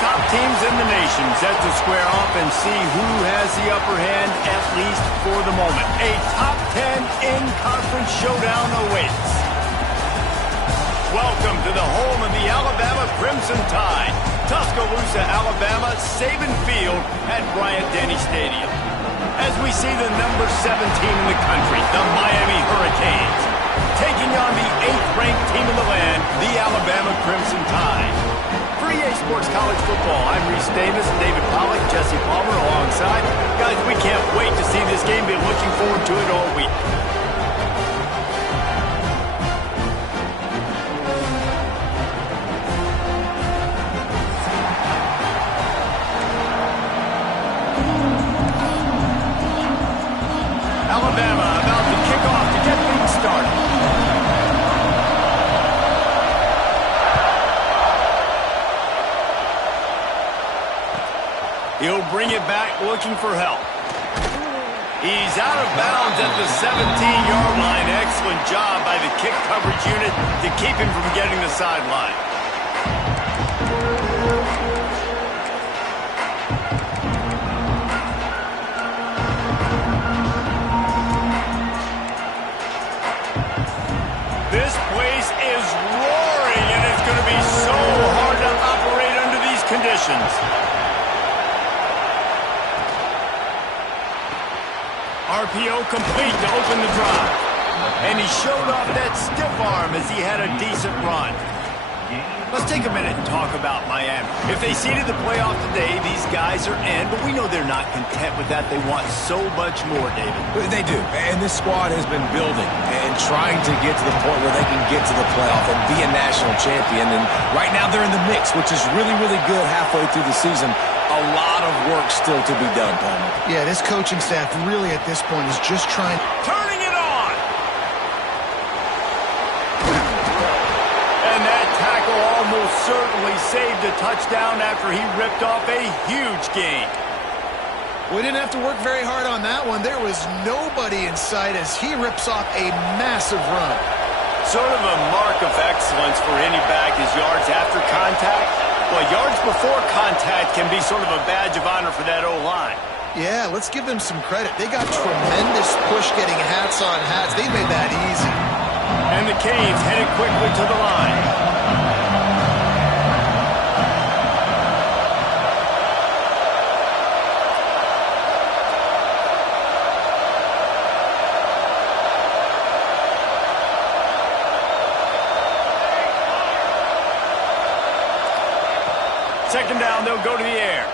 top teams in the nation set to square off and see who has the upper hand, at least for the moment. A top 10 in-conference showdown awaits. Welcome to the home of the Alabama Crimson Tide. Tuscaloosa, Alabama, Saban Field at Bryant-Denny Stadium. As we see the number 17 in the country, the Miami Hurricanes, taking on the 8th-ranked team in the land, the Alabama Crimson Tide. For EA Sports College Football, I'm Reese Davis, David Pollack, Jesse Palmer alongside. Guys, we can't wait to see this game. Been looking forward to it all week. Alabama about to kick off to get things started. He'll bring it back looking for help. He's out of bounds at the 17-yard line. Excellent job by the kick coverage unit to keep him from getting the sideline. This place is roaring, and it's going to be so hard to operate under these conditions. RPO complete to open the drive. And he showed off that stiff arm as he had a decent run. Let's take a minute and talk about Miami. If they seeded the playoff today, these guys are in, but we know they're not content with that. They want so much more, David. They do, and this squad has been building and trying to get to the point where they can get to the playoff and be a national champion. And right now they're in the mix, which is really, really good halfway through the season. A lot of work still to be done, Palmer. Yeah, this coaching staff really at this point is just trying. Turning it on! And that tackle almost certainly saved a touchdown after he ripped off a huge gain. We didn't have to work very hard on that one. There was nobody in sight as he rips off a massive run. Sort of a mark of excellence for any back is yards after contact. Well, yards before contact can be sort of a badge of honor for that O-line. Yeah, let's give them some credit. They got tremendous push getting hats on hats. They made that easy. And the Canes headed quickly to the line. Second down, they'll go to the air.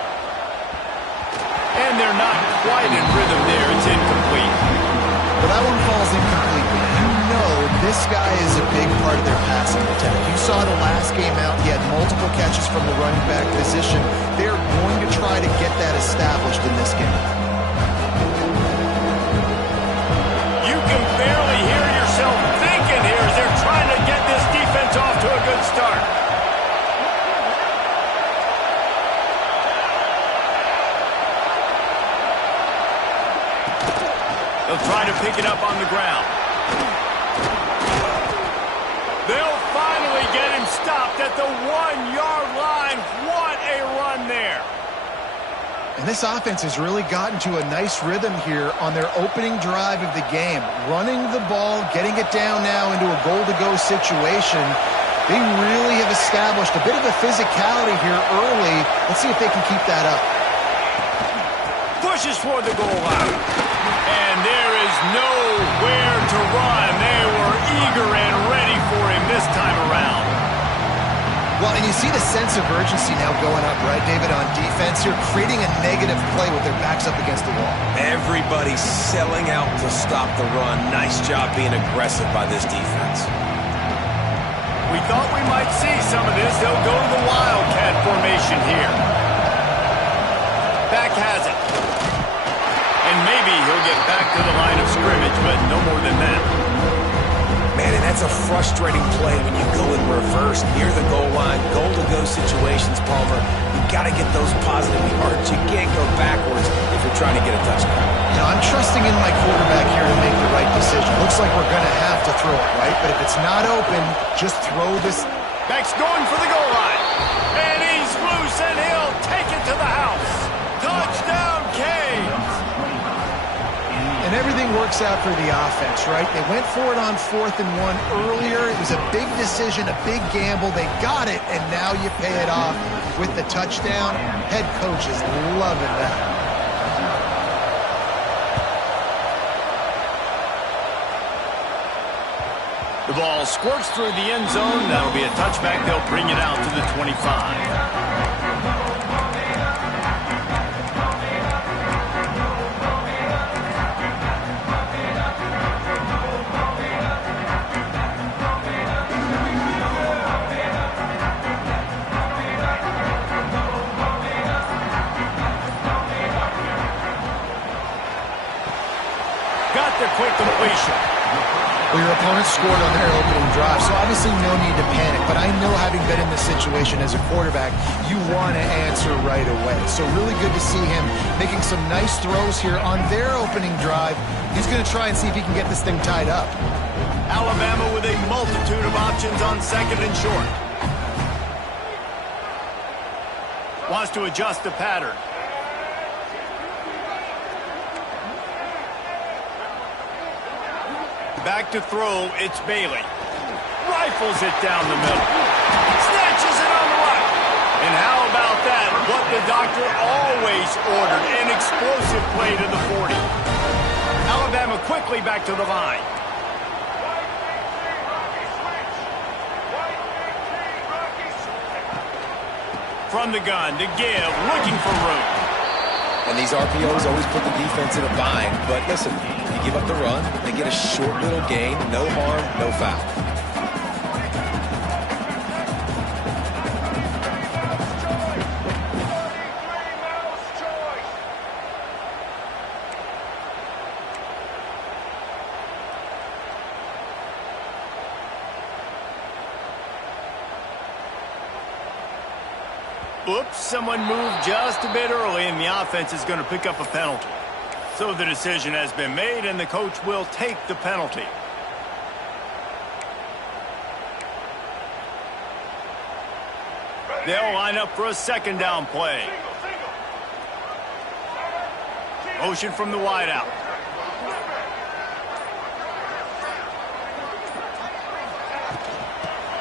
And they're not quite in rhythm there. It's incomplete. Well, that one falls incomplete. You know this guy is a big part of their passing attack. You saw the last game out. He had multiple catches from the running back position. They're going to try to get that established in this game. You can barely hear yourself thinking here as they're trying to get this defense off to a good start. They'll try to pick it up on the ground. They'll finally get him stopped at the 1-yard line. What a run there. And this offense has really gotten to a nice rhythm here on their opening drive of the game. Running the ball, getting it down now into a goal-to-go situation. They really have established a bit of a physicality here early. Let's see if they can keep that up. Pushes toward the goal line. And there is nowhere to run. They were eager and ready for him this time around. Well, and you see the sense of urgency now going up, right, David, on defense here, creating a negative play with their backs up against the wall. Everybody's selling out to stop the run. Nice job being aggressive by this defense. We thought we might see some of this. They'll go to the Wildcat formation here. Back has it. And maybe he'll get back to the line of scrimmage, but no more than that. Man, and that's a frustrating play when you go in reverse near the goal line, goal-to-go situations, Palmer. You've got to get those positive yards. You can't go backwards if you're trying to get a touchdown. Now, I'm trusting in my quarterback here to make the right decision. Looks like we're going to have to throw it, right? But if it's not open, just throw this. Back's going for the goal line. And he's loose and he'll take it to the house. Touchdown, Canes. And everything works out for the offense, right? They went for it on 4th and 1 earlier. It was a big decision, a big gamble. They got it, and now you pay it off with the touchdown. Head coach is loving that. The ball squirts through the end zone. That'll be a touchback. They'll bring it out to the 25. Got the quick completion. Well, your opponent scored on their opening drive, so obviously no need to panic. But I know, having been in this situation as a quarterback, you want to answer right away. So really good to see him making some nice throws here on their opening drive. He's going to try and see if he can get this thing tied up. Alabama with a multitude of options on 2nd and short. Wants to adjust the pattern. Back to throw, it's Bailey. Rifles it down the middle. Snatches it on the right. And how about that? What the doctor always ordered, an explosive play to the 40. Alabama quickly back to the line. From the gun to give, looking for room. And these RPOs always put the defense in a bind. But listen, you give up the run, they get a short little gain, no harm, no foul. Oops, someone moved just a bit early, and the offense is going to pick up a penalty. So the decision has been made, and the coach will take the penalty. They'll line up for a 2nd down play. Motion from the wideout.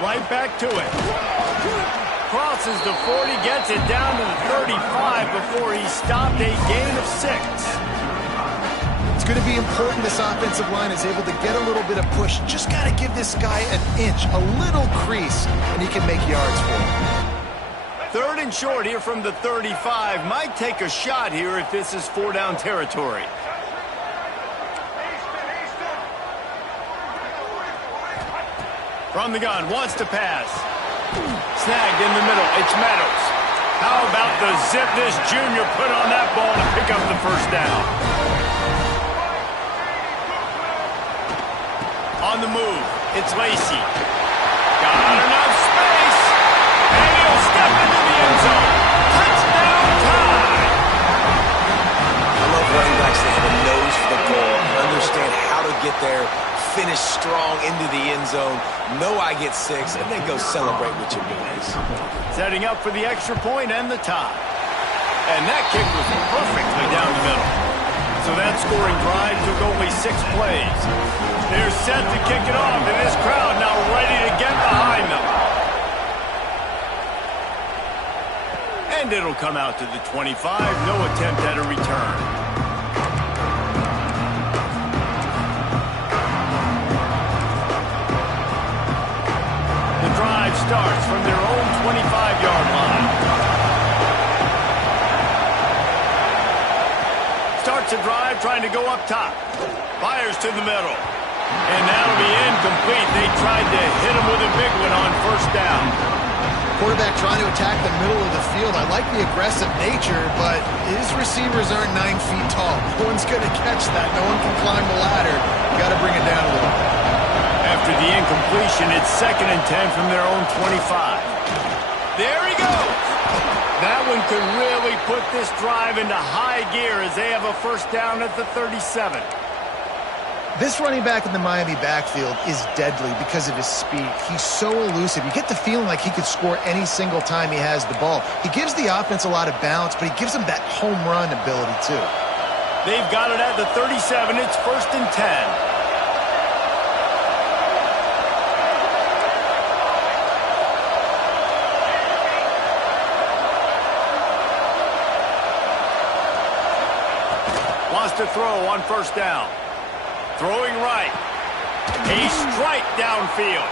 Right back to it. Crosses the 40, gets it down to the 35 before he stopped, a gain of 6. It's going to be important this offensive line is able to get a little bit of push. Just got to give this guy an inch, a little crease, and he can make yards for him. 3rd and short here from the 35. Might take a shot here if this is 4-down territory. From the gun, wants to pass. Snagged in the middle, it's Meadows. How about the zip this junior put on that ball to pick up the 1st down? On the move, it's Lacey. Got enough space, and he'll step into the end zone. Touchdown time! I love running backs that have a nose for the goal, understand how to get there, finish strong into the end zone, know I get 6, and then go celebrate with your boys. Setting up for the extra point and the tie. And that kick was perfectly down the middle. So that scoring drive took only 6 plays. They're set to kick it off, and this crowd now ready to get behind them. And it'll come out to the 25. No attempt at a return. Drive starts from their own 25-yard line. Starts a drive trying to go up top. Fires to the middle. And that'll be incomplete. They tried to hit him with a big one on 1st down. Quarterback trying to attack the middle of the field. I like the aggressive nature, but his receivers aren't 9 feet tall. No one's going to catch that. No one can climb the ladder. You got to bring it down a little bit. After the incompletion, it's 2nd and 10 from their own 25. There he goes. That one could really put this drive into high gear as they have a 1st down at the 37. This running back in the Miami backfield is deadly because of his speed. He's so elusive. You get the feeling like he could score any single time he has the ball. He gives the offense a lot of balance, but he gives them that home run ability too. They've got it at the 37. It's 1st and 10. Wants to throw on 1st down. Throwing right. A strike downfield.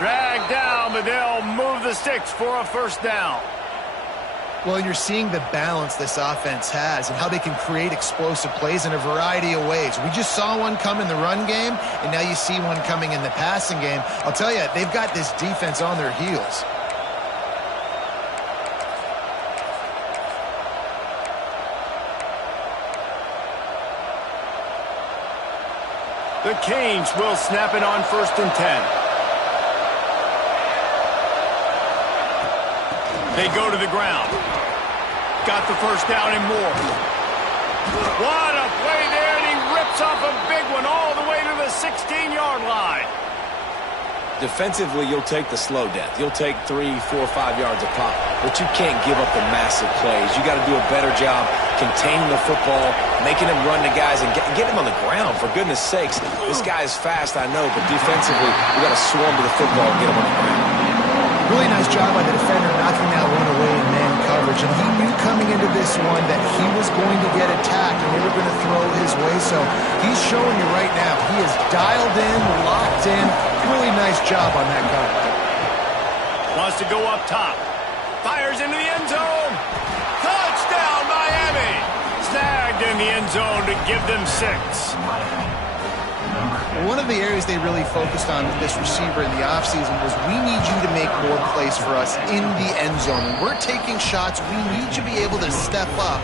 Dragged down, but they'll move the sticks for a 1st down. Well, you're seeing the balance this offense has and how they can create explosive plays in a variety of ways. We just saw one come in the run game, and now you see one coming in the passing game. I'll tell you, they've got this defense on their heels. The Canes will snap it on 1st and 10. They go to the ground. Got the 1st down and more. What a play there, and he rips off a big one all the way to the 16-yard line. Defensively, you'll take the slow death. You'll take 3, 4, 5 yards a pop, but you can't give up the massive plays. You got to do a better job containing the football, making him run the guys, and get him on the ground, for goodness sakes. This guy is fast, I know, but defensively, we got to swarm to the football and get him on the ground. Really nice job by the defender knocking that one away in man coverage, and he knew coming into this one that he was going to get attacked and they were going to throw his way, so he's showing you right now he is dialed in, locked in. Really nice job on that cover. Wants to go up top. Fires into the end zone. Touchdown, Miami. Snagged in the end zone to give them 6. One of the areas they really focused on with this receiver in the offseason was we need you to make more plays for us in the end zone. When we're taking shots, we need you to be able to step up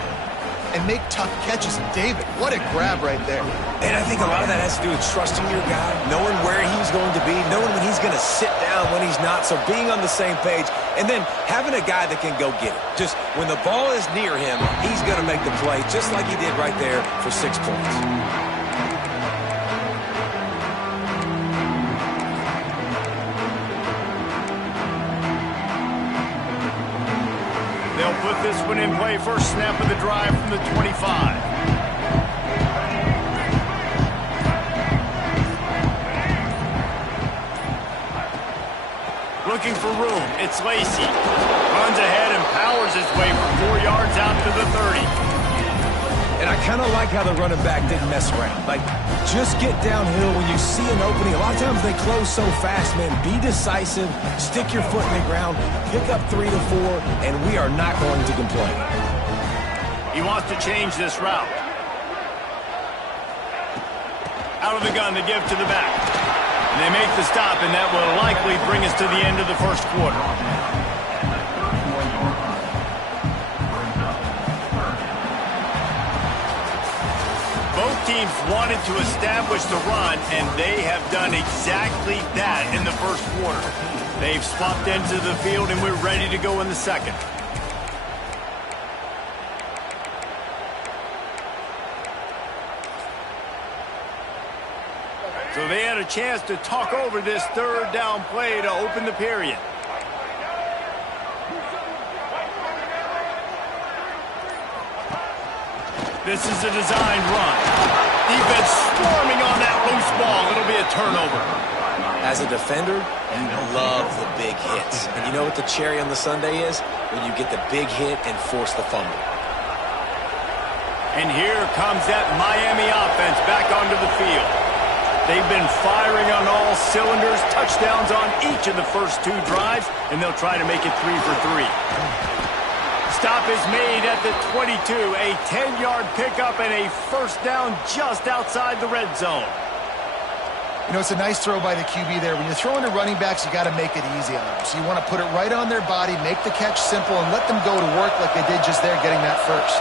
and make tough catches. And David, what a grab right there. And I think a lot of that has to do with trusting your guy, knowing where he's going to be, knowing when he's going to sit down, when he's not, so being on the same page, and then having a guy that can go get it. Just when the ball is near him, he's going to make the play, just like he did right there for 6 points. They'll put this one in play. First snap of the drive from the 25. Looking for room. It's Lacy. Runs ahead and powers his way for 4 yards out to the 30. And I kind of like how the running back didn't mess around. Like, just get downhill when you see an opening. A lot of times they close so fast, man. Be decisive, stick your foot in the ground, pick up 3 to 4, and we are not going to complain. He wants to change this route. Out of the gun to give to the back. And they make the stop, and that will likely bring us to the end of the first quarter. Both teams wanted to establish the run, and they have done exactly that in the first quarter. They've swapped ends of the field, and we're ready to go in the second. So they had a chance to talk over this 3rd down play to open the period. This is a designed run. Defense swarming on that loose ball. It'll be a turnover. As a defender, you love the big hits. And you know what the cherry on the sundae is? When you get the big hit and force the fumble. And here comes that Miami offense back onto the field. They've been firing on all cylinders, touchdowns on each of the first 2 drives, and they'll try to make it 3 for 3. Stop is made at the 22, a 10-yard pickup and a 1st down just outside the red zone. You know, it's a nice throw by the QB there. When you're throwing to running backs, you got to make it easy on them. So you want to put it right on their body, make the catch simple, and let them go to work like they did just there, getting that first.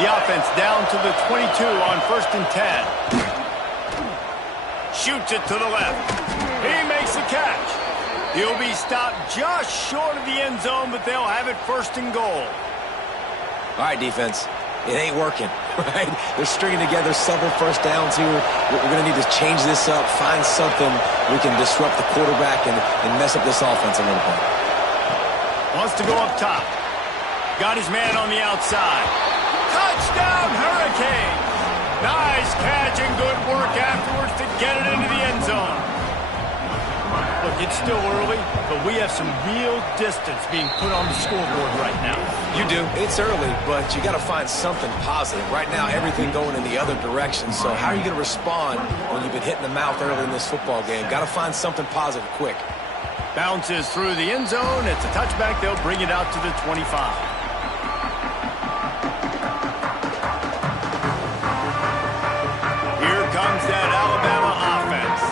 The offense down to the 22 on 1st and 10. Shoots it to the left. He makes the catch. He'll be stopped just short of the end zone, but they'll have it 1st and goal. All right, defense. It ain't working. right? They're stringing together several first downs here. We're going to need to change this up, find something we can disrupt the quarterback and mess up this offense a little bit. Wants to go up top. Got his man on the outside. Touchdown, Hurricanes! Nice catch and good work afterwards to get it into the end zone. Look, it's still early, but we have some real distance being put on the scoreboard right now. You do. It's early, but you got to find something positive. Right now, everything going in the other direction. So how are you going to respond when you've been hit in the mouth early in this football game? Got to find something positive quick. Bounces through the end zone. It's a touchback. They'll bring it out to the 25. Comes that Alabama offense.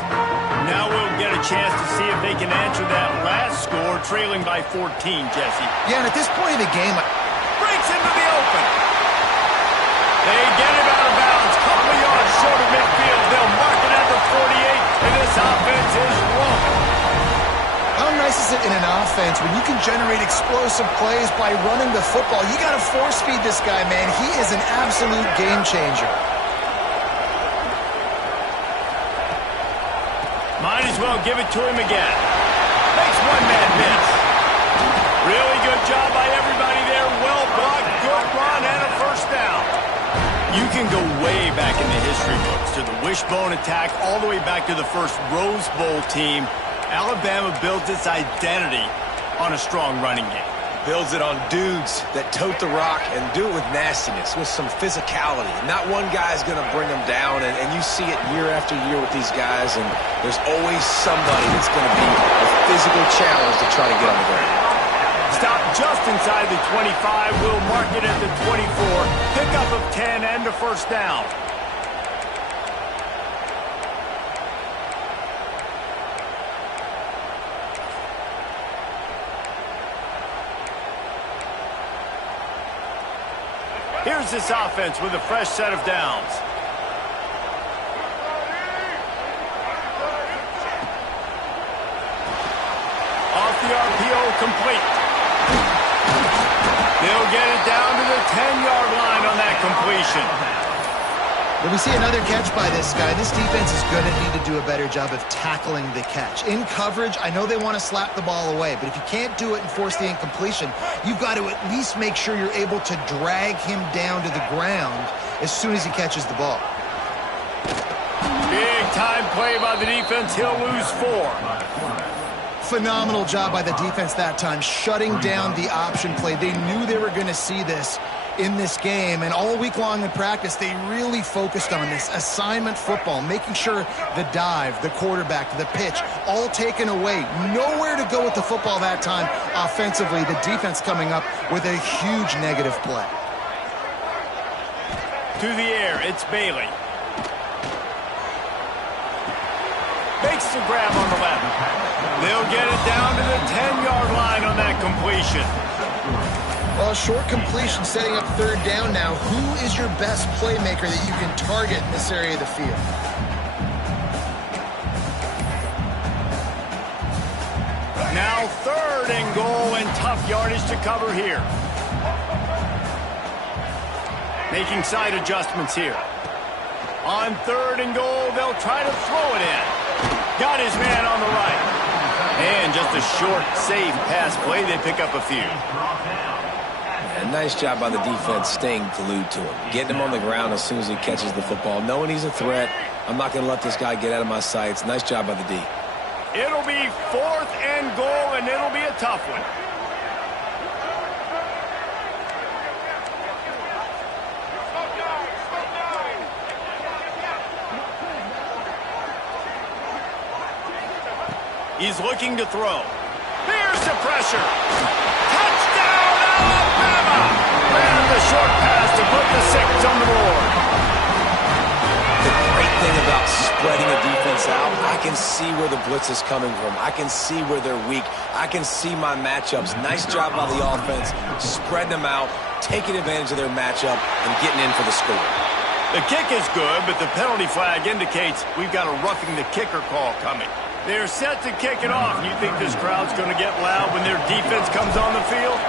Now we'll get a chance to see if they can answer that last score, trailing by 14, Jesse. Yeah, and at this point of the game, breaks into the open. They get him out of bounds. Couple of yards short of midfield. They'll mark it at the 48, and this offense is rolling. How nice is it in an offense when you can generate explosive plays by running the football? You got to force feed this guy, man. He is an absolute game changer. Might as well give it to him again. Makes one man miss. Really good job by everybody there. Well blocked, good run, and a first down. You can go way back in the history books to the wishbone attack all the way back to the first Rose Bowl team. Alabama builds its identity on a strong running game. Builds it on dudes that tote the rock and do it with nastiness, with some physicality. Not one guy's going to bring them down, and you see it year after year with these guys, and there's always somebody that's going to be a physical challenge to try to get on the ground. Stop just inside the 25. We'll mark it at the 24. Pickup of 10 and a first down. Here's this offense with a fresh set of downs. Off the RPO, complete. They'll get it down to the 10-yard line on that completion. When we see another catch by this guy, this defense is going to need to do a better job of tackling the catch. In coverage, I know they want to slap the ball away, but if you can't do it and force the incompletion, you've got to at least make sure you're able to drag him down to the ground as soon as he catches the ball. Big time play by the defense. He'll lose 4. Phenomenal job by the defense that time, shutting down the option play. They knew they were going to see this in this game, and all week long in practice, they really focused on this assignment football, making sure the dive, the quarterback, the pitch, all taken away. Nowhere to go with the football that time offensively. The defense coming up with a huge negative play. To the air, it's Bailey. Makes the grab on the left. They'll get it down to the 10-yard line on that completion. Well, short completion setting up third down now. Who is your best playmaker that you can target in this area of the field? Now 3rd and goal, and tough yardage to cover here. Making side adjustments here. On 3rd and goal, they'll try to throw it in. Got his man on the right. And just a short, safe pass play. They pick up a few. A nice job by the defense staying glued to him. Getting him on the ground as soon as he catches the football. Knowing he's a threat. I'm not going to let this guy get out of my sights. Nice job by the D. It'll be 4th and goal, and it'll be a tough one. He's looking to throw. Here's the pressure. Touchdown, Alabama! And the short pass to put the 6 on the board. The great thing about spreading a defense out, I can see where the blitz is coming from. I can see where they're weak. I can see my matchups. Nice job by the offense, spreading them out, taking advantage of their matchup, and getting in for the score. The kick is good, but the penalty flag indicates we've got a roughing the kicker call coming. They're set to kick it off. You think this crowd's going to get loud when their defense comes on the field?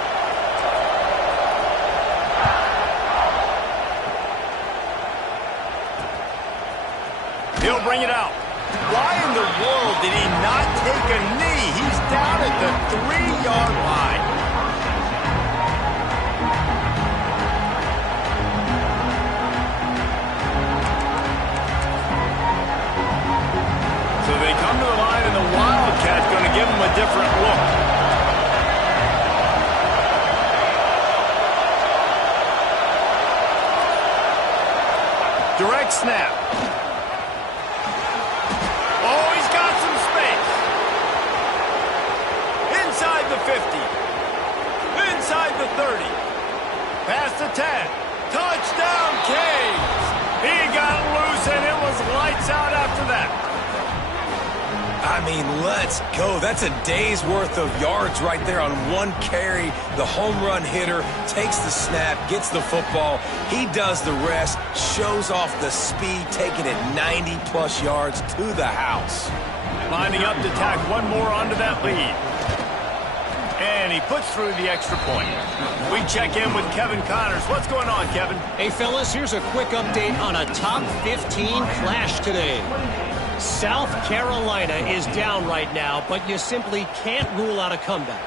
He'll bring it out. Why in the world did he not take a knee? He's down at the 3-yard line. So they come to the line, and the Wildcat's going to give them a different look. Direct snap. Oh, he's got some space. Inside the 50. Inside the 30. Past the 10. Touchdown, Canes. He got loose, and it was lights out after that. I mean, let's go. That's a day's worth of yards right there on one carry. The home run hitter takes the snap, gets the football. He does the rest, shows off the speed, taking it 90-plus yards to the house. Lining up to tack one more onto that lead. And he puts through the extra point. We check in with Kevin Connors. What's going on, Kevin? Hey, fellas, here's a quick update on a top 15 clash today. South Carolina is down right now, but you simply can't rule out a comeback.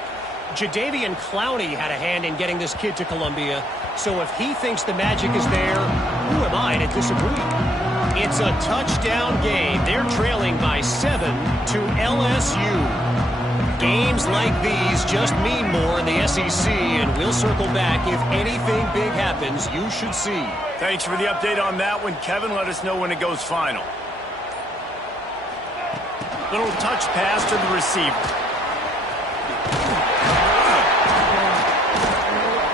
Jadeveon Clowney had a hand in getting this kid to Columbia, so if he thinks the magic is there, who am I to disagree? It's a touchdown game. They're trailing by 7 to LSU. Games like these just mean more in the SEC, and we'll circle back. If anything big happens, you should see. Thanks for the update on that one, Kevin. Let us know when it goes final. Little touch pass to the receiver.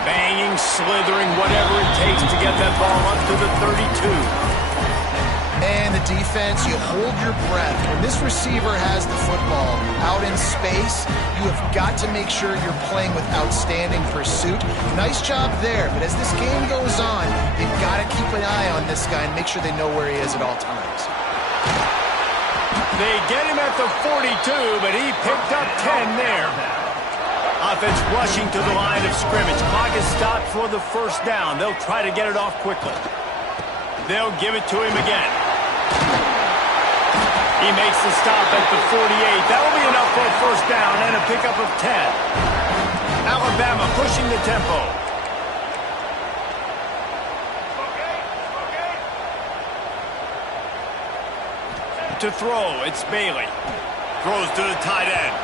Banging, slithering, whatever it takes to get that ball up to the 32. And the defense, you hold your breath. When this receiver has the football out in space, you have got to make sure you're playing with outstanding pursuit. Nice job there, but as this game goes on, you've got to keep an eye on this guy and make sure they know where he is at all times. They get him at the 42, but he picked up 10 there. Offense rushing to the line of scrimmage. Clock is stopped for the first down. They'll try to get it off quickly. They'll give it to him again. He makes the stop at the 48. That'll be enough for a first down and a pickup of 10. Alabama pushing the tempo. To throw, it's Bailey. Throws to the tight end.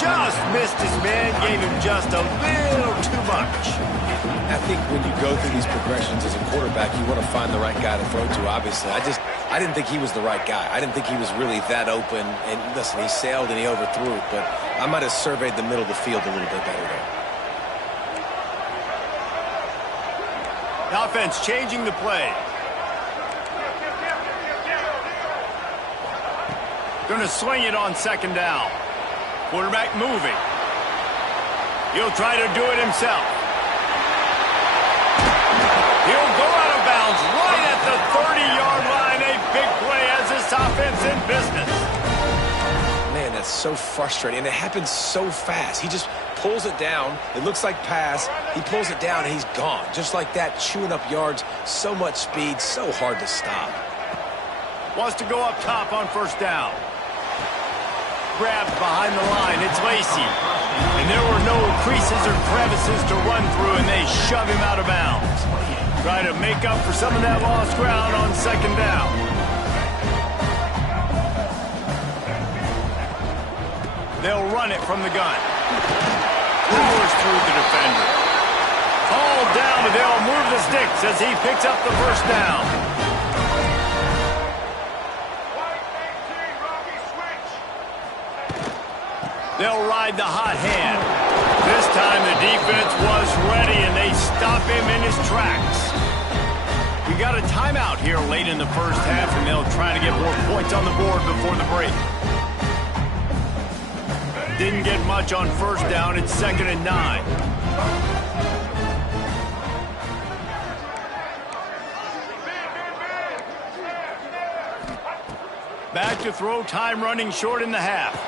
Just missed his man, gave him just a little too much. I think when you go through these progressions as a quarterback, you want to find the right guy to throw to, obviously. I didn't think he was the right guy. I didn't think he was really that open. And listen, he sailed and he overthrew it, but I might have surveyed the middle of the field a little bit better there. The offense changing the play. Going to swing it on second down. Quarterback moving. He'll try to do it himself. He'll go out of bounds right at the 30-yard line. A big play as this offense in business. Man, that's so frustrating. And it happens so fast. He just pulls it down. It looks like pass. He pulls it down, and he's gone. Just like that, chewing up yards. So much speed, so hard to stop. Wants to go up top on first down. Grabbed behind the line. It's Lacey. And there were no creases or crevices to run through, and they shove him out of bounds. Try to make up for some of that lost ground on second down. They'll run it from the gun. Powers through the defender. Hauled down, but they'll move the sticks as he picks up the first down. They'll ride the hot hand. This time the defense was ready, and they stop him in his tracks. We got a timeout here late in the first half, and they'll try to get more points on the board before the break. Didn't get much on first down. It's 2nd and 9. Back to throw, time running short in the half.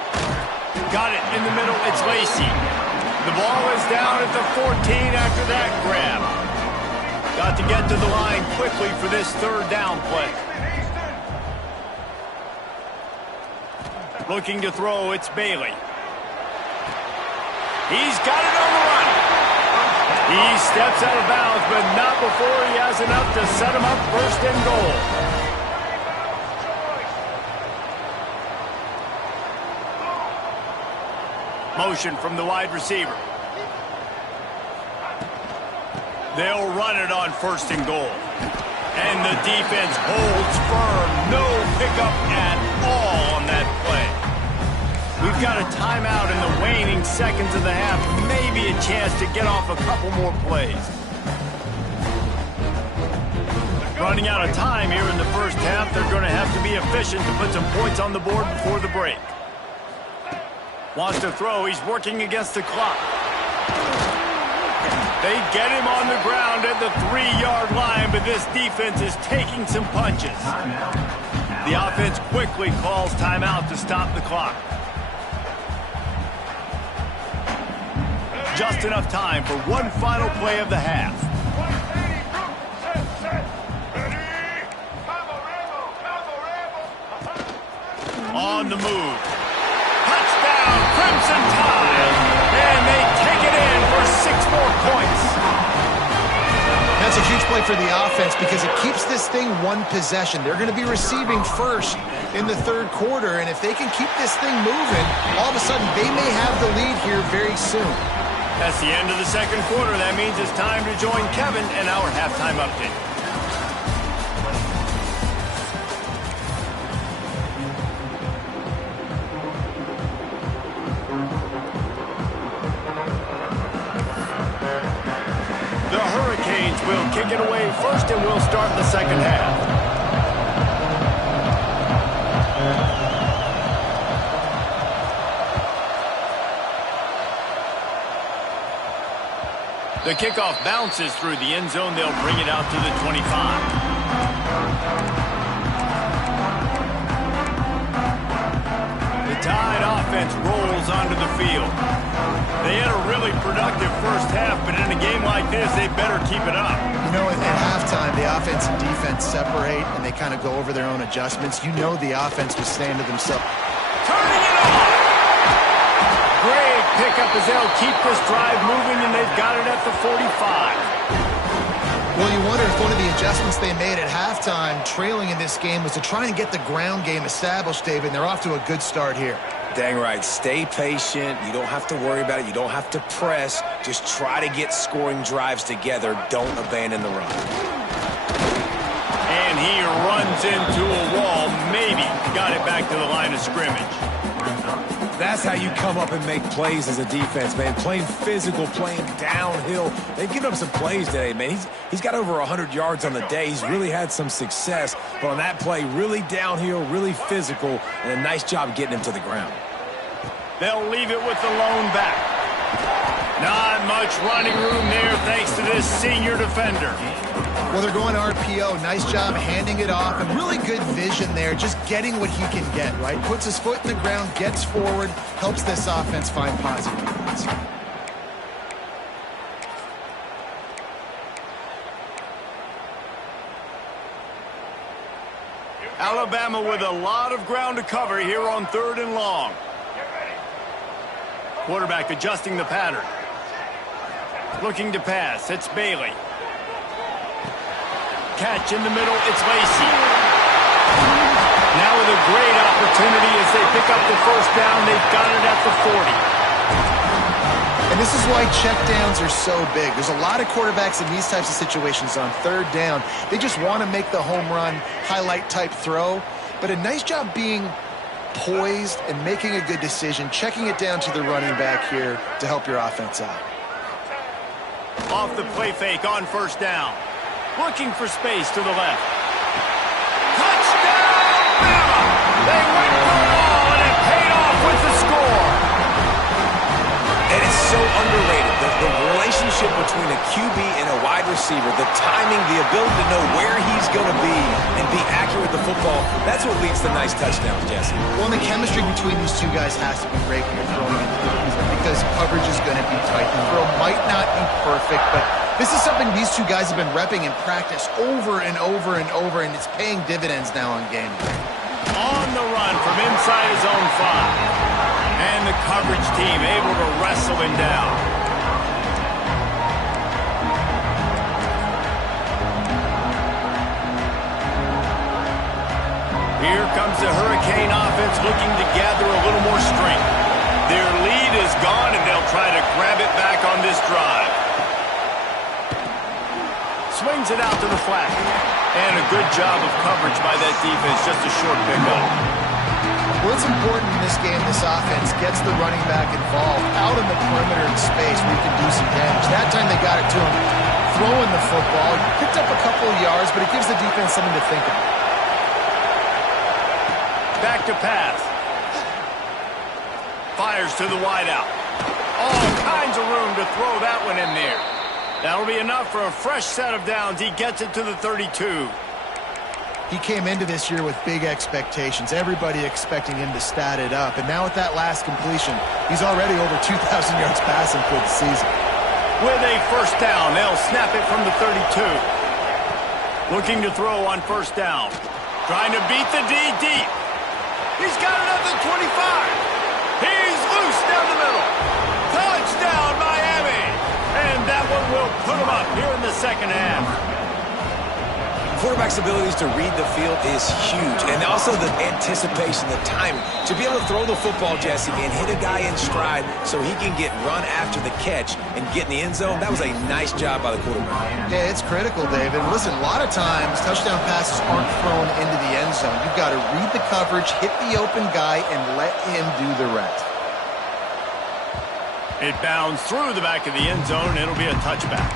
Got it in the middle, it's Lacey. The ball is down at the 14 after that grab. Got to get to the line quickly for this third down play. Looking to throw, it's Bailey. He's got it on the run. He steps out of bounds, but not before he has enough to set him up first and goal. Motion from the wide receiver. They'll run it on first and goal. And the defense holds firm. No pickup at all on that play. We've got a timeout in the waning seconds of the half. Maybe a chance to get off a couple more plays. Running out of time here in the first half. They're going to have to be efficient to put some points on the board before the break. Wants to throw. He's working against the clock. They get him on the ground at the 3-yard line, but this defense is taking some punches. The offense quickly calls timeout to stop the clock. Just enough time for one final play of the half. On the move. Touchdown, Crimson Tide! And they take it in for 6 more points. That's a huge play for the offense because it keeps this thing one possession. They're going to be receiving first in the third quarter, and if they can keep this thing moving, all of a sudden they may have the lead here very soon. That's the end of the second quarter. That means it's time to join Kevin in our halftime update. The Hurricanes will kick it away first, and we'll start the second half. The kickoff bounces through the end zone. They'll bring it out to the 25. The Tide offense rolls onto the field. They had a really productive first half, but in a game like this, they better keep it up. You know, at halftime, the offense and defense separate, and they kind of go over their own adjustments. You know the offense was saying to themselves, turning it on! Great pickup as they'll keep this drive moving, and they've got it at the 45. Well, you wonder if one of the adjustments they made at halftime, trailing in this game, was to try and get the ground game established, David, and they're off to a good start here. Dang right. Stay patient. You don't have to worry about it. You don't have to press. Just try to get scoring drives together. Don't abandon the run. And he runs into a wall. Maybe got it back to the line of scrimmage. That's how you come up and make plays as a defense, man. Playing physical, playing downhill. They've given up some plays today, man. He's got over 100 yards on the day. He's really had some success. But on that play, really downhill, really physical, and a nice job getting him to the ground. They'll leave it with the lone back. Not much running room there thanks to this senior defender. Well, they're going RPO. Nice job handing it off, and really good vision there, just getting what he can get, right? Puts his foot in the ground, gets forward, helps this offense find positive points. Alabama with a lot of ground to cover here on 3rd and long. Quarterback adjusting the pattern. Looking to pass. It's Bailey. Catch in the middle. It's Lacey. Now with a great opportunity as they pick up the first down. They've got it at the 40. And this is why checkdowns are so big. There's a lot of quarterbacks in these types of situations on 3rd down. They just want to make the home run, highlight type throw. But a nice job being poised and making a good decision, checking it down to the running back here to help your offense out. Off the play fake on first down. Looking for space to the left. Touchdown, Bama! They went for it all, and it paid off with the score. And it's so underrated. The relationship between a QB and a wide receiver, the timing, the ability to know where he's going to be and be accurate with the football, that's what leads to nice touchdowns, Jesse. Well, and the chemistry between these two guys has to be great when you're throwing into the season because coverage is going to be tight. The throw might not be perfect, but this is something these two guys have been repping in practice over and over and over, and it's paying dividends now on game day. On the run from inside his own 5. And the coverage team able to wrestle him down. Here comes the Hurricane offense looking to gather a little more strength. Their lead is gone, and they'll try to grab it back on this drive. Swings it out to the flat. And a good job of coverage by that defense. Just a short pickup. Well, it's important in this game, this offense gets the running back involved out in the perimeter in space where you can do some damage. That time they got it to him throwing the football. Picked up a couple of yards, but it gives the defense something to think about. Back to pass. Fires to the wideout. All kinds of room to throw that one in there. That'll be enough for a fresh set of downs. He gets it to the 32. He came into this year with big expectations. Everybody expecting him to stat it up. And now with that last completion, he's already over 2,000 yards passing for the season. With a first down, they'll snap it from the 32. Looking to throw on first down. Trying to beat the D deep. He's got it at the 25. He's loose down the middle. Touchdown, Miami. And that one will put him up here in the second half. Quarterback's abilities to read the field is huge. And also the anticipation, the timing. To be able to throw the football, Jesse, and hit a guy in stride so he can get run after the catch and get in the end zone, that was a nice job by the quarterback. Yeah, it's critical, David. Listen, a lot of times touchdown passes aren't thrown into the end zone. You've got to read the coverage, hit the open guy, and let him do the rest. It bounds through the back of the end zone. It'll be a touchback.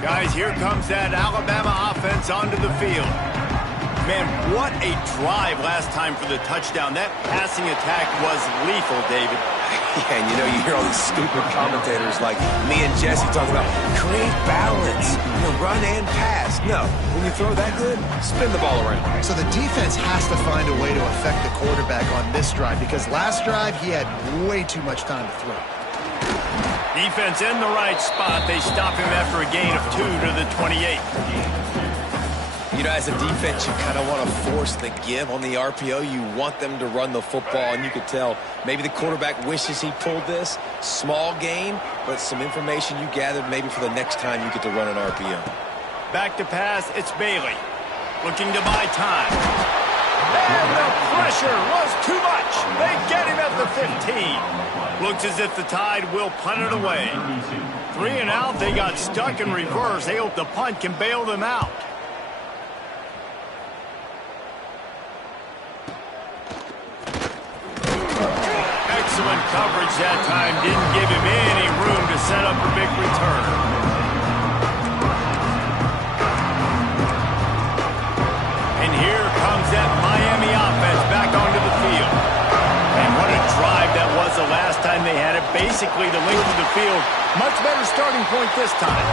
Guys, here comes that Alabama offense onto the field. Man, what a drive last time for the touchdown. That passing attack was lethal, David. Yeah, and you hear all these stupid commentators like me and Jesse talking about create balance, run and pass. No, when you throw that good, spin the ball around. So the defense has to find a way to affect the quarterback on this drive because last drive he had way too much time to throw. Defense in the right spot. They stop him after a gain of 2 to the 28. As a defense, you kind of want to force the give on the RPO. You want them to run the football, and you could tell maybe the quarterback wishes he pulled this. Small gain, but some information you gathered maybe for the next time you get to run an RPO. Back to pass, it's Bailey. Looking to buy time. And the pressure was too much. They get him at the 15. Looks as if the Tide will punt it away. 3 and out, they got stuck in reverse. They hope the punt can bail them out. Excellent coverage that time. Didn't give him any room to set up a big return. And here comes that Miami offense back onto the field. And what a drive that was the last time they had it. Basically the length of the field. Much better starting point this time.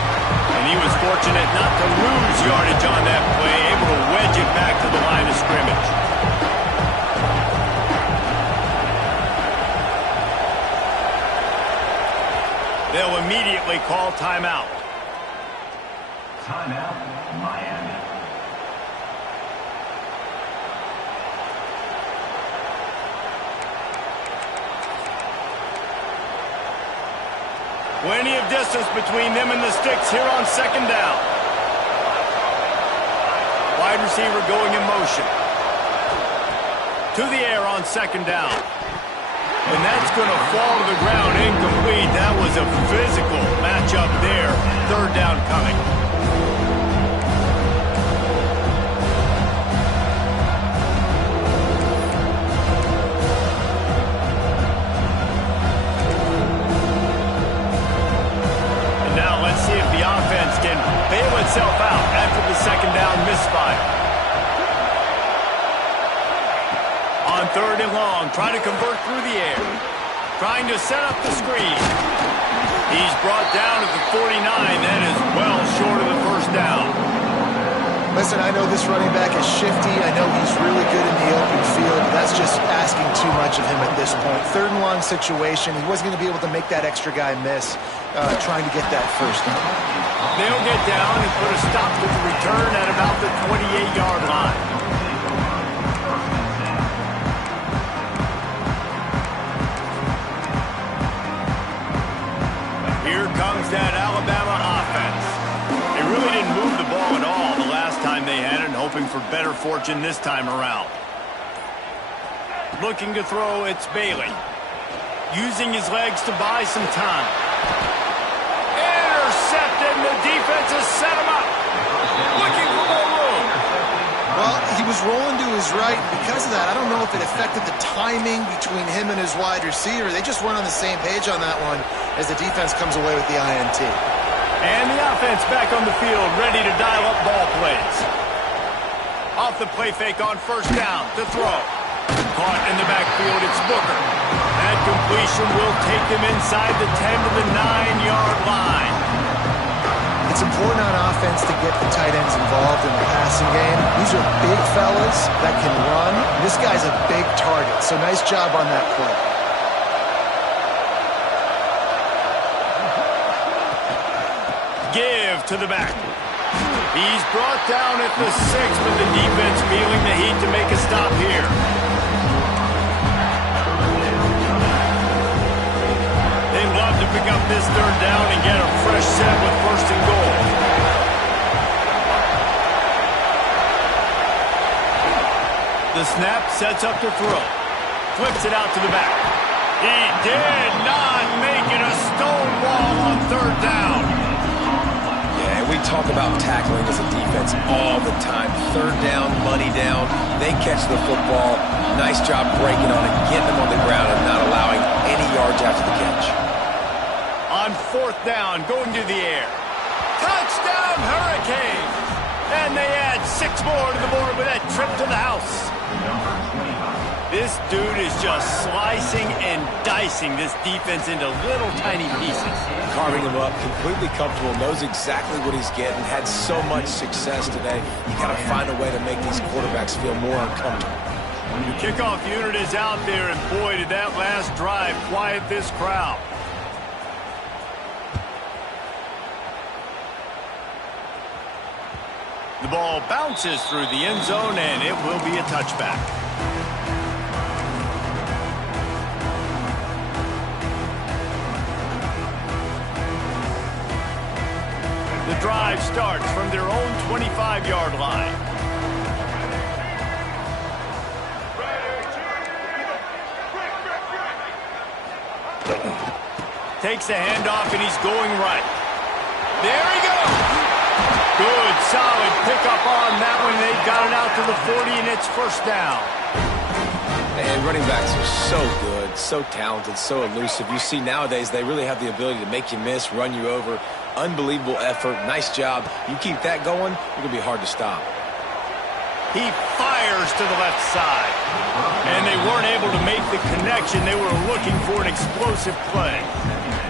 And he was fortunate not to lose yardage on that play. Able to wedge it back to the line of scrimmage. They'll immediately call timeout. Timeout, Miami. Plenty of distance between them and the sticks here on second down. Wide receiver going in motion. To the air on second down. And that's going to fall to the ground incomplete. That was a physical matchup there. Third down coming. And now let's see if the offense can bail itself out after the second down misfire. On 3rd and long, trying to convert through the air. Trying to set up the screen. He's brought down at the 49. That is well short of the first down. But Listen, I know this running back is shifty. I know he's really good in the open field, but that's just asking too much of him at this point. 3rd and long situation. He wasn't going to be able to make that extra guy miss trying to get that first down. They'll get down and put a stop to the return at about the 28-yard line. Here comes that Alabama offense. They really didn't move the ball at all the last time they had it, and hoping for better fortune this time around. Looking to throw, it's Bailey. Using his legs to buy some time. Intercepted, and the defense has set him up. Looking for more room. Well, he was rolling to his right. Because of that, I don't know if it affected the timing between him and his wide receiver. They just weren't on the same page on that one as the defense comes away with the INT. And the offense back on the field, ready to dial up ball plays. Off the play fake on 1st down to throw. Caught in the backfield, it's Booker. That completion will take them inside the 10 to the 9-yard line. It's important on offense to get the tight ends involved in the passing game. These are big fellas that can run. This guy's a big target, so nice job on that play. Give to the back. He's brought down at the 6, but the defense feeling the heat to make a stop here. They'd love to pick up this 3rd down and get a fresh set with 1st and goal. The snap sets up to throw. Flips it out to the back. He did not make it a stone wall on 3rd down. Yeah, we talk about tackling as a defense all the time. 3rd down, money down. They catch the football. Nice job breaking on it, getting them on the ground, and not allowing any yards after the catch. On 4th down, going to the air. Touchdown, Hurricanes! And they add 6 more to the board with that trip to the house. This dude is just slicing and dicing this defense into little tiny pieces. Carving him up, completely comfortable, knows exactly what he's getting, had so much success today. You got to find a way to make these quarterbacks feel more uncomfortable. The kickoff unit is out there, and boy, did that last drive quiet this crowd. The ball bounces through the end zone, and it will be a touchback. The drive starts from their own 25-yard line. Takes the handoff, and he's going right. There he goes. Good, solid pickup on that one. They've got it out to the 40, and it's 1st down. And running backs are so good, so talented, so elusive. You see nowadays they really have the ability to make you miss, run you over. Unbelievable effort. Nice job. You keep that going, it's going to be hard to stop. He fires to the left side. And they weren't able to make the connection. They were looking for an explosive play.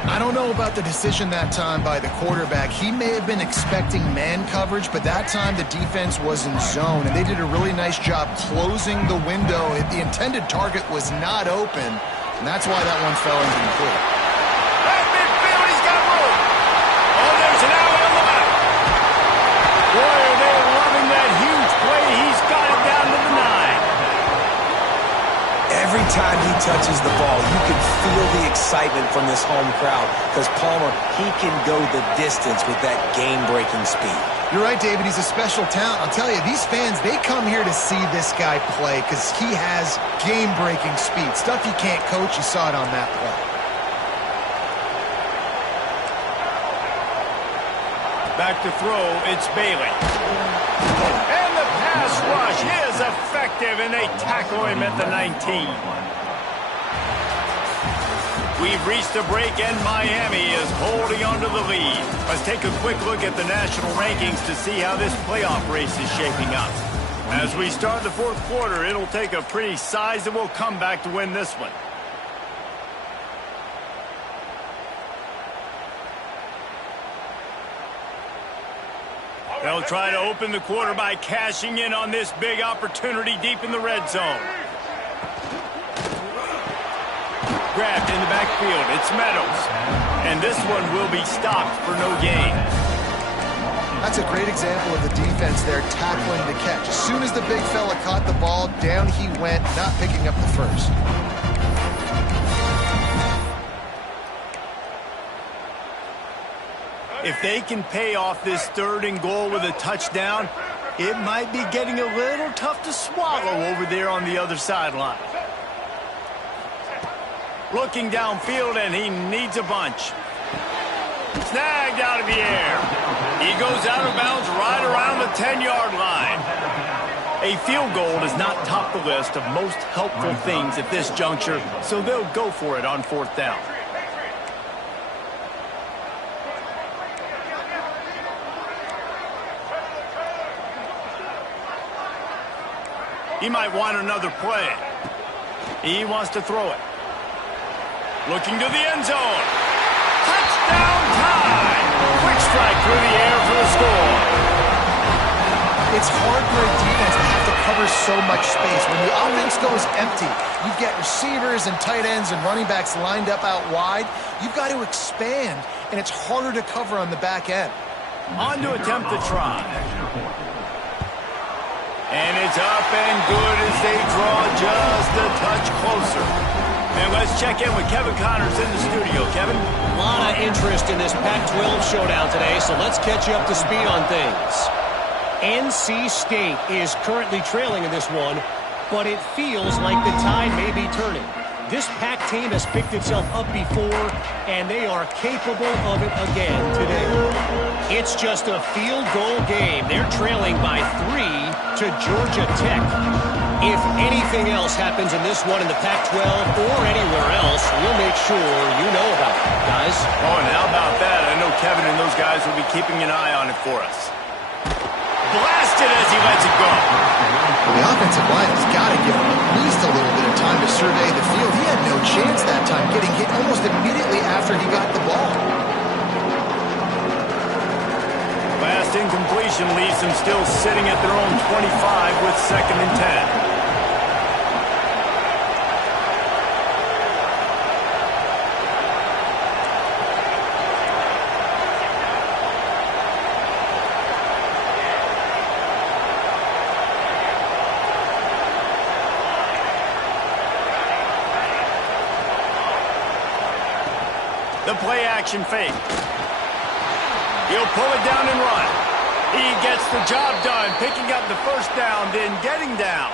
I don't know about the decision that time by the quarterback. He may have been expecting man coverage, but that time the defense was in zone, and they did a really nice job closing the window. The intended target was not open, and that's why that one fell incomplete. Right midfield, he's got room. Oh, there's an alley on the left. Boy, are they loving that huge play. He's got it down to the 9. Every time he touches the ball, you can feel the excitement from this home crowd because Palmer, he can go the distance with that game-breaking speed. You're right, David. He's a special talent. I'll tell you, these fans, they come here to see this guy play because he has game-breaking speed. Stuff you can't coach. You saw it on that play. Back to throw, it's Bailey. And the pass rush is effective, and they tackle him at the 19. We've reached a break, and Miami is holding on to the lead. Let's take a quick look at the national rankings to see how this playoff race is shaping up. As we start the 4th quarter, it'll take a pretty sizable comeback to win this one. They'll try to open the quarter by cashing in on this big opportunity deep in the red zone. Grabbed in the backfield. It's Meadows. And this one will be stopped for no gain. That's a great example of the defense there tackling the catch. As soon as the big fella caught the ball, down he went, not picking up the first. If they can pay off this 3rd and goal with a touchdown, it might be getting a little tough to swallow over there on the other sideline. Looking downfield, and he needs a bunch. Snagged out of the air. He goes out of bounds right around the 10-yard line. A field goal does not top the list of most helpful things at this juncture, so they'll go for it on 4th down. He might want another play. He wants to throw it. Looking to the end zone. Touchdown time! Quick strike through the air for the score. It's hard for a defense to have to cover so much space. When the offense goes empty, you get receivers and tight ends and running backs lined up out wide. You've got to expand, and it's harder to cover on the back end. On to attempt the try. And it's up and good as they draw just a touch closer. And let's check in with Kevin Connors in the studio. Kevin? A lot of interest in this Pac-12 showdown today, so let's catch you up to speed on things. NC State is currently trailing in this one, but it feels like the tide may be turning. This Pac team has picked itself up before, and they are capable of it again today. It's just a field goal game. They're trailing by 3 to Georgia Tech. If anything else happens in this one in the Pac-12 or anywhere else, we'll make sure you know about it, guys. Oh, and how about that? I know Kevin and those guys will be keeping an eye on it for us. Blasted as he lets it go. Well, the offensive line has got to give him at least a little bit of time to survey the field. He had no chance that time, getting hit almost immediately after he got the ball. Last incompletion leaves them still sitting at their own 25 with 2nd and 10. The play-action fake. He'll pull it down and run. He gets the job done, picking up the 1st down, then getting down.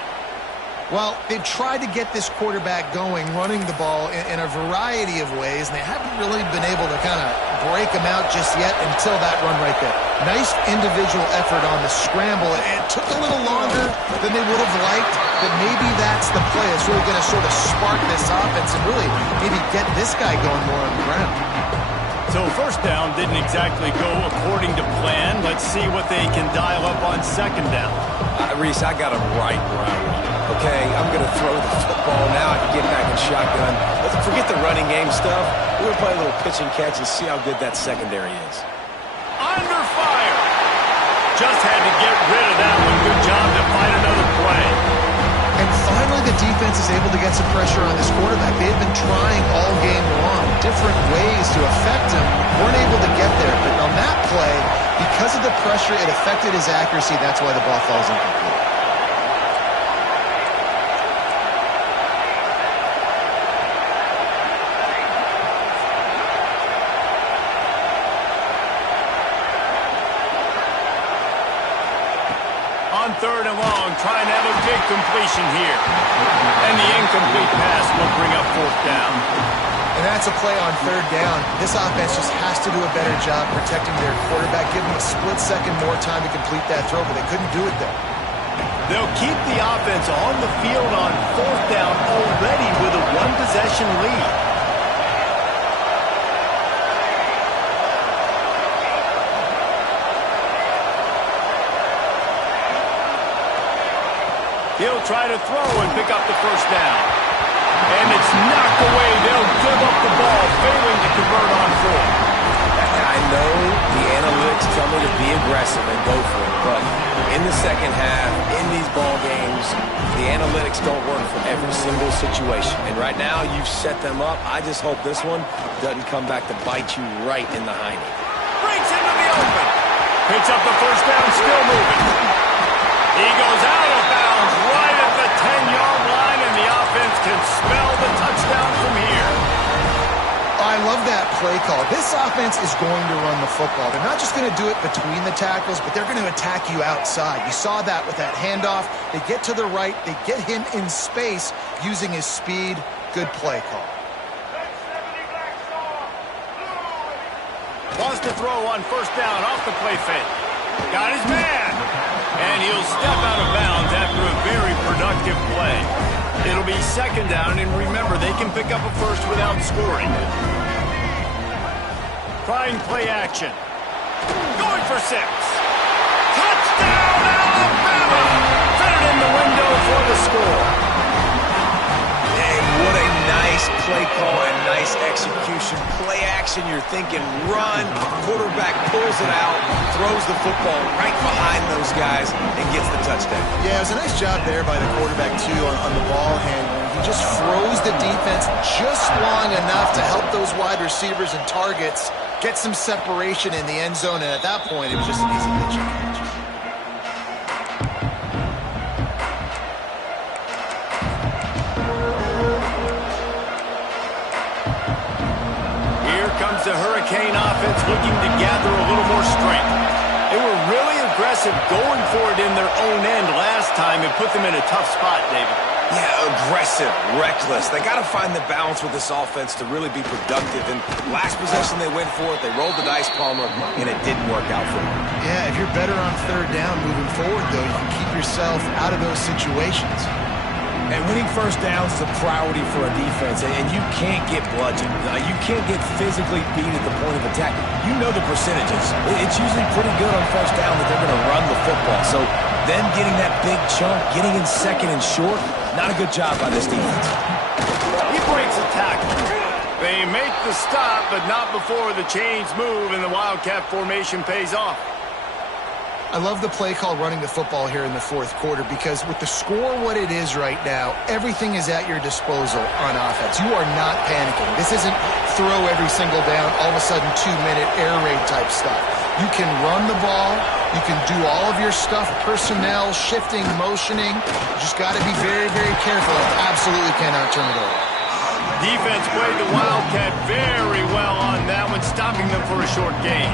Well, they've tried to get this quarterback going, running the ball in a variety of ways, and they haven't really been able to kind of break him out just yet until that run right there. Nice individual effort on the scramble. It took a little longer than they would have liked, but maybe that's the play. It's really going to sort of spark this offense and really maybe get this guy going more on the ground. So 1st down didn't exactly go according to plan. Let's see what they can dial up on 2nd down. Reese, I got him right where I want him. Okay, I'm going to throw the football now. I can get back in shotgun. Let's forget the running game stuff. We're going to play a little pitch and catch and see how good that secondary is. Under fire. Just had to get rid of that one. Good job to find another play. And finally, the defense is able to get some pressure on this quarterback. They've been trying all game long, different ways to affect him. Weren't able to get there. But on that play, because of the pressure, it affected his accuracy. That's why the ball falls incomplete. On 3rd and long, trying to have a big completion here. And the incomplete pass will bring up 4th down. And that's a play on 3rd down. This offense just has to do a better job protecting their quarterback, give him a split second more time to complete that throw, but they couldn't do it there. They'll keep the offense on the field on 4th down already with a 1-possession lead. He'll try to throw and pick up the 1st down. And it's knocked away. They'll give up the ball, failing to convert on 4th. I know the analytics tell me to be aggressive and go for it, but in the second half, in these ball games, the analytics don't work for every single situation. And right now, you've set them up. I just hope this one doesn't come back to bite you right in the hiney. Breaks into the open. Picks up the first down, still moving. He goes out of bounds right at the 10-yard line, and the offense can smell the touchdown from here. I love that play call. This offense is going to run the football. They're not just going to do it between the tackles, but they're going to attack you outside. You saw that with that handoff. They get to the right. They get him in space using his speed. Good play call. Wants to throw on first down off the play fake. Got his man. And he'll step out of bounds after a very productive play. It'll be second down, and remember, they can pick up a first without scoring. Trying play action. Going for 6. Touchdown, Alabama! Fit it in the window for the score. And what a nice play call and nice execution. Play action, you're thinking run. Quarterback pulls it out, throws the football right behind those guys, and gets the touchdown. Yeah, it was a nice job there by the quarterback, too, on the ball handling. He just froze the defense just long enough to help those wide receivers and targets get some separation in the end zone, and at that point, it was just an easy pitch and catch. Here comes the Hurricane offense looking to gather a little more strength. They were really aggressive going for it in their own end last time and put them in a tough spot, David. Yeah, aggressive, reckless. They got to find the balance with this offense to really be productive. And last possession they went for it, they rolled the dice, Palmer, and it didn't work out for them. Yeah, if you're better on third down moving forward, though, you can keep yourself out of those situations. And winning first downs is a priority for a defense, and you can't get bludgeoned. You can't get physically beat at the point of attack. You know the percentages. It's usually pretty good on first down that they're going to run the football. So them getting that big chunk, getting in second and short, not a good job by this defense. He breaks a tackle. They make the stop, but not before the chains move and the Wildcat formation pays off. I love the play call running the football here in the fourth quarter because with the score what it is right now, everything is at your disposal on offense. You are not panicking. This isn't throw every single down, all of a sudden 2-minute air raid type stuff. You can run the ball. You can do all of your stuff, personnel, shifting, motioning. You just got to be very, very careful and absolutely cannot turn it over. Defense played the Wildcat very well on that one, stopping them for a short gain.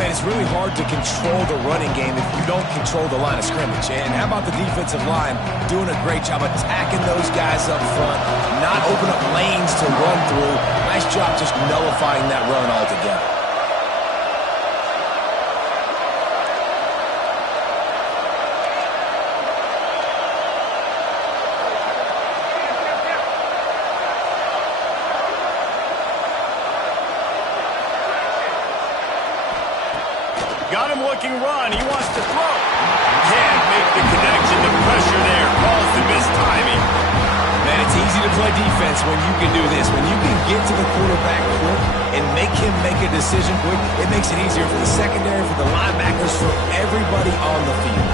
Man, it's really hard to control the running game if you don't control the line of scrimmage. And how about the defensive line doing a great job attacking those guys up front, not open up lanes to run through. Nice job just nullifying that run altogether. Got him looking run. He wants to throw. Can't make the connection. The pressure there caused the missed timing. Man, it's easy to play defense when you can do this. When you can get to the quarterback quick and make him make a decision quick, it makes it easier for the secondary, for the linebackers, for everybody on the field.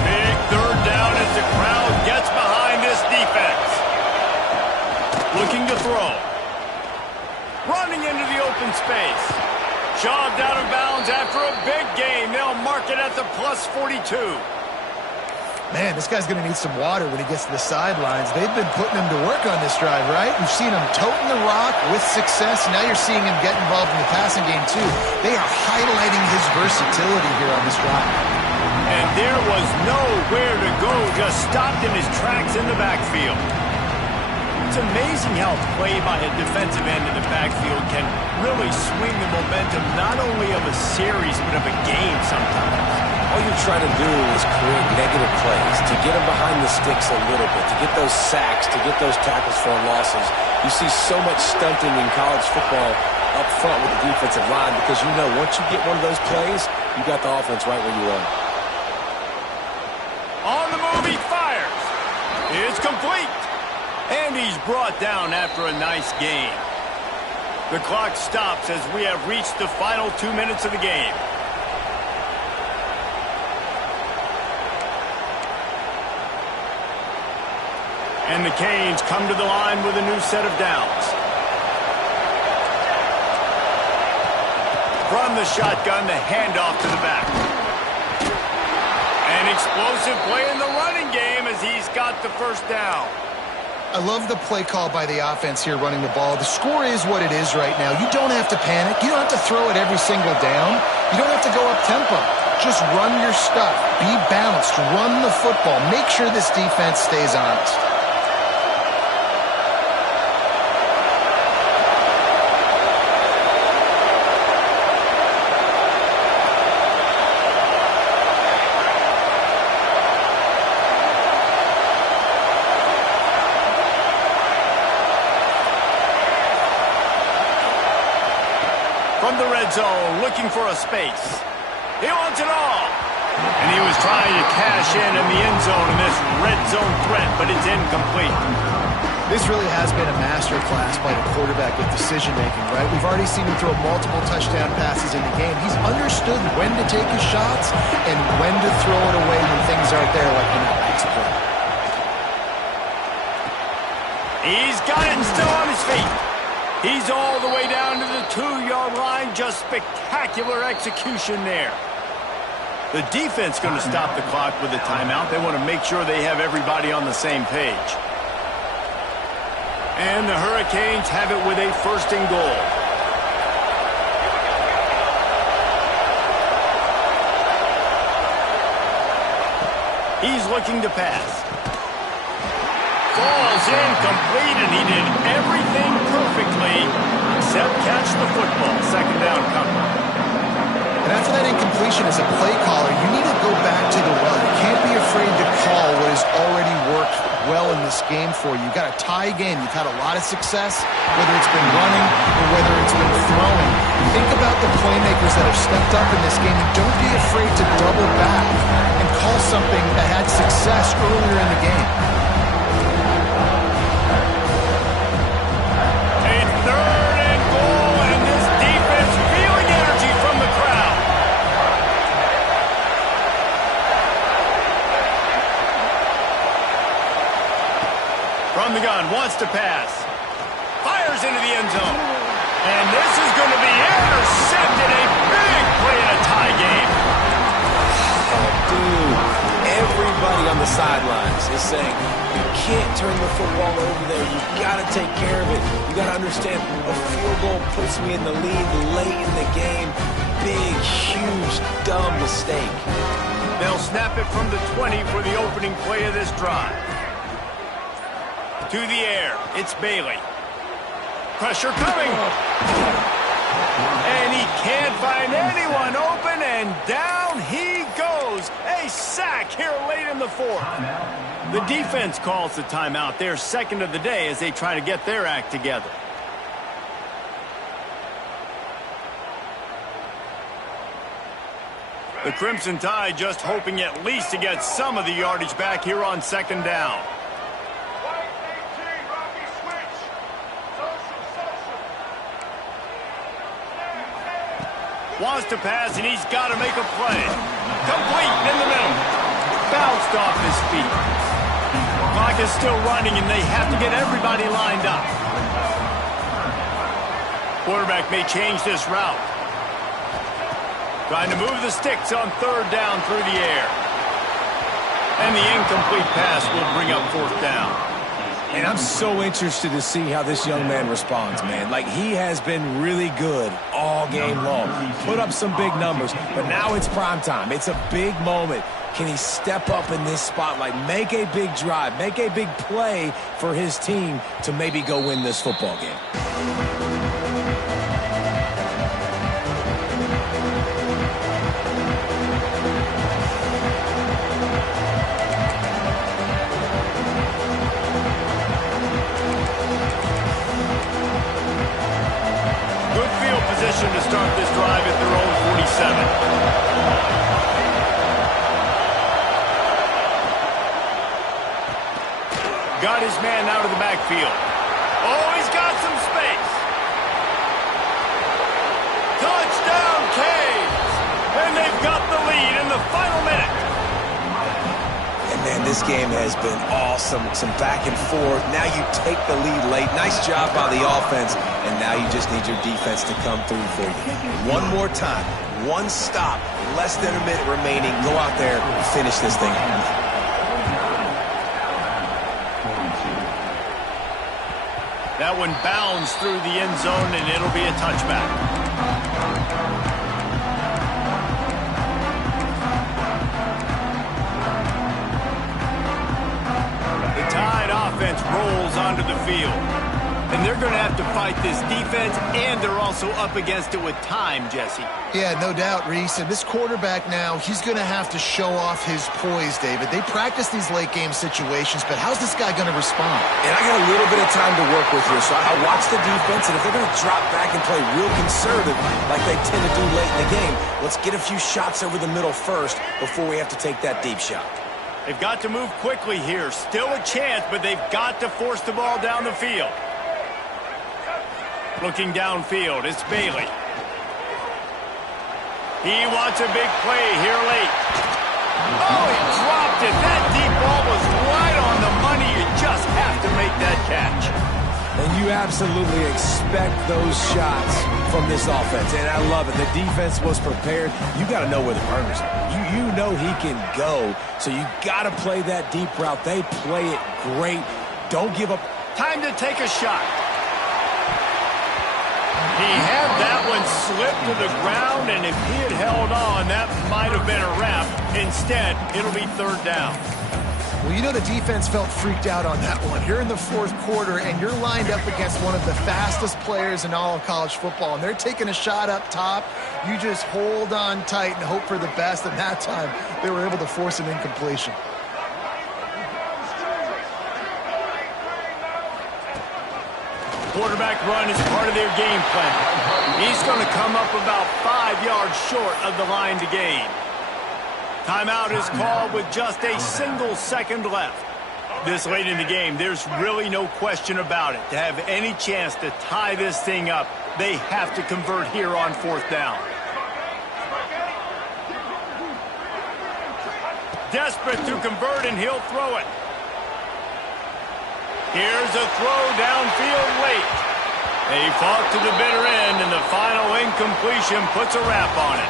Big third down as the crowd gets behind this defense. Looking to throw. Running into the open space. Shoved out of bounds after a big gain. They'll mark it at the plus 42. Man, this guy's going to need some water when he gets to the sidelines. They've been putting him to work on this drive, right? We've seen him toting the rock with success. Now you're seeing him get involved in the passing game, too. They are highlighting his versatility here on this drive. And there was nowhere to go. Just stopped in his tracks in the backfield. It's amazing how play by a defensive end in the backfield can really swing the momentum not only of a series but of a game sometimes. All you're trying to do is create negative plays, to get them behind the sticks a little bit, to get those sacks, to get those tackles for losses. You see so much stunting in college football up front with the defensive line because you know once you get one of those plays, you got the offense right where you want. On the move, he fires. It's complete. And he's brought down after a nice gain. The clock stops as we have reached the final 2 minutes of the game. And the Canes come to the line with a new set of downs. From the shotgun, the handoff to the back. An explosive play in the running game as he's got the first down. I love the play call by the offense here running the ball. The score is what it is right now. You don't have to panic. You don't have to throw it every single down. You don't have to go up-tempo. Just run your stuff. Be balanced. Run the football. Make sure this defense stays honest. From the red zone, looking for a space. He wants it all. And he was trying to cash in the end zone in this red zone threat, but it's incomplete. This really has been a masterclass by the quarterback with decision-making, right? We've already seen him throw multiple touchdown passes in the game. He's understood when to take his shots and when to throw it away when things aren't there, like in that last play. He's got it and still on his feet. He's all the way down to the 2-yard line. Just spectacular execution there. The defense going to stop the clock with a timeout. They want to make sure they have everybody on the same page. And the Hurricanes have it with a first and goal. He's looking to pass. Falls incomplete, and he did everything perfectly except catch the football. Second down coming. And after that incompletion as a play caller, you need to go back to the well. You can't be afraid to call what has already worked well in this game for you. You've got a tie game. You've had a lot of success, whether it's been running or whether it's been throwing. Think about the playmakers that have stepped up in this game, and don't be afraid to double back and call something that had success earlier in the game. From the gun, wants to pass. Fires into the end zone. And this is going to be intercepted. A big play in a tie game. Oh, dude. Everybody on the sidelines is saying, you can't turn the football over there. You got to take care of it. You got to understand, a field goal puts me in the lead late in the game. Big, huge, dumb mistake. They'll snap it from the 20 for the opening play of this drive. To the air, it's Bailey. Pressure coming. And he can't find anyone open, and down he goes. A sack here late in the fourth. The defense calls the timeout. They're second of the day as they try to get their act together. The Crimson Tide just hoping at least to get some of the yardage back here on second down. Wants to pass, and he's got to make a play. Complete in the middle. Bounced off his feet. Clock is still running, and they have to get everybody lined up. Quarterback may change this route. Trying to move the sticks on third down through the air. And the incomplete pass will bring up fourth down. And I'm so interested to see how this young man responds, man. Like, he has been really good all game long. Put up some big numbers, but now it's prime time. It's a big moment. Can he step up in this spotlight, make a big drive, make a big play for his team to maybe go win this football game? To start this drive at their own 47. got his man out of the backfield. Oh, he's got some space. Touchdown, Canes! And they've got the lead in the final minute. And, man, this game has been awesome. Some back and forth. Now you take the lead late. Nice job by the offense. And now you just need your defense to come through for you. One more time. One stop. Less than a minute remaining. Go out there and finish this thing. That one bounds through the end zone, and it'll be a touchback. The Tide offense rolls onto the field. And they're going to have to fight this defense, and they're also up against it with time, Jesse. Yeah, no doubt, Reese. And this quarterback now, he's going to have to show off his poise, David. They practice these late-game situations, but how's this guy going to respond? And I got a little bit of time to work with here, so I watch the defense, and if they're going to drop back and play real conservative like they tend to do late in the game, let's get a few shots over the middle first before we have to take that deep shot. They've got to move quickly here. Still a chance, but they've got to force the ball down the field. Looking downfield, it's Bailey. He wants a big play here late. Oh, he dropped it. That deep ball was right on the money. You just have to make that catch. And you absolutely expect those shots from this offense, and I love it. The defense was prepared. You got to know where the burners are. You know he can go, so you got to play that deep route. They play it great. Don't give up. Time to take a shot. He had that one slip to the ground, and if he had held on, that might have been a wrap. Instead, it'll be third down. Well, you know the defense felt freaked out on that one. You're in the fourth quarter, and you're lined up against one of the fastest players in all of college football, and they're taking a shot up top. You just hold on tight and hope for the best, and that time they were able to force an incompletion. Quarterback run is part of their game plan. He's going to come up about 5 yards short of the line to gain. Timeout is called with just a single second left. This late in the game, there's really no question about it. To have any chance to tie this thing up, they have to convert here on fourth down. Desperate to convert, and he'll throw it. Here's a throw downfield late. They fought to the bitter end, and the final incompletion puts a wrap on it.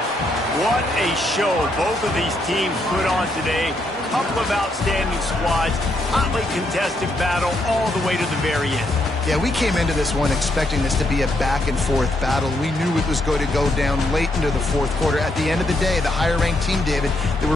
What a show both of these teams put on today. Couple of outstanding squads, hotly contested battle all the way to the very end. Yeah, we came into this one expecting this to be a back-and-forth battle. We knew it was going to go down late into the fourth quarter. At the end of the day, the higher-ranked team, David, they were